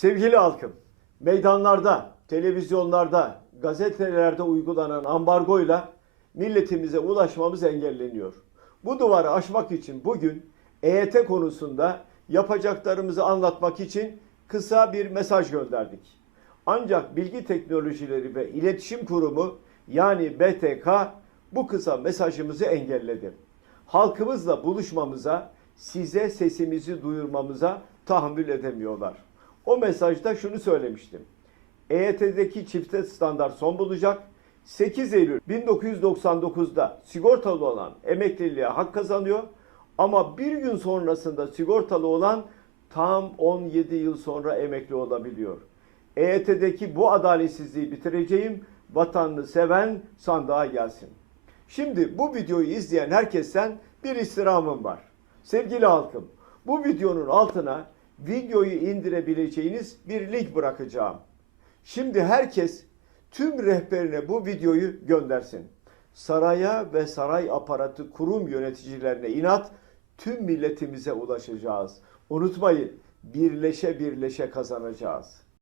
Sevgili halkım, meydanlarda, televizyonlarda, gazetelerde uygulanan ambargoyla milletimize ulaşmamız engelleniyor. Bu duvarı aşmak için bugün EYT konusunda yapacaklarımızı anlatmak için kısa bir mesaj gönderdik. Ancak Bilgi Teknolojileri ve İletişim Kurumu yani BTK bu kısa mesajımızı engelledi. Halkımızla buluşmamıza, size sesimizi duyurmamıza tahammül edemiyorlar. O mesajda şunu söylemiştim. EYT'deki çifte standart son bulacak. 8 Eylül 1999'da sigortalı olan emekliliğe hak kazanıyor. Ama bir gün sonrasında sigortalı olan tam 17 yıl sonra emekli olabiliyor. EYT'deki bu adaletsizliği bitireceğim. Vatanını seven sandığa gelsin. Şimdi bu videoyu izleyen herkesten bir istirhamım var. Sevgili halkım, bu videonun altına videoyu indirebileceğiniz bir link bırakacağım. Şimdi herkes tüm rehberine bu videoyu göndersin. Saraya ve saray aparatı kurum yöneticilerine inat tüm milletimize ulaşacağız. Unutmayın birleşe birleşe kazanacağız.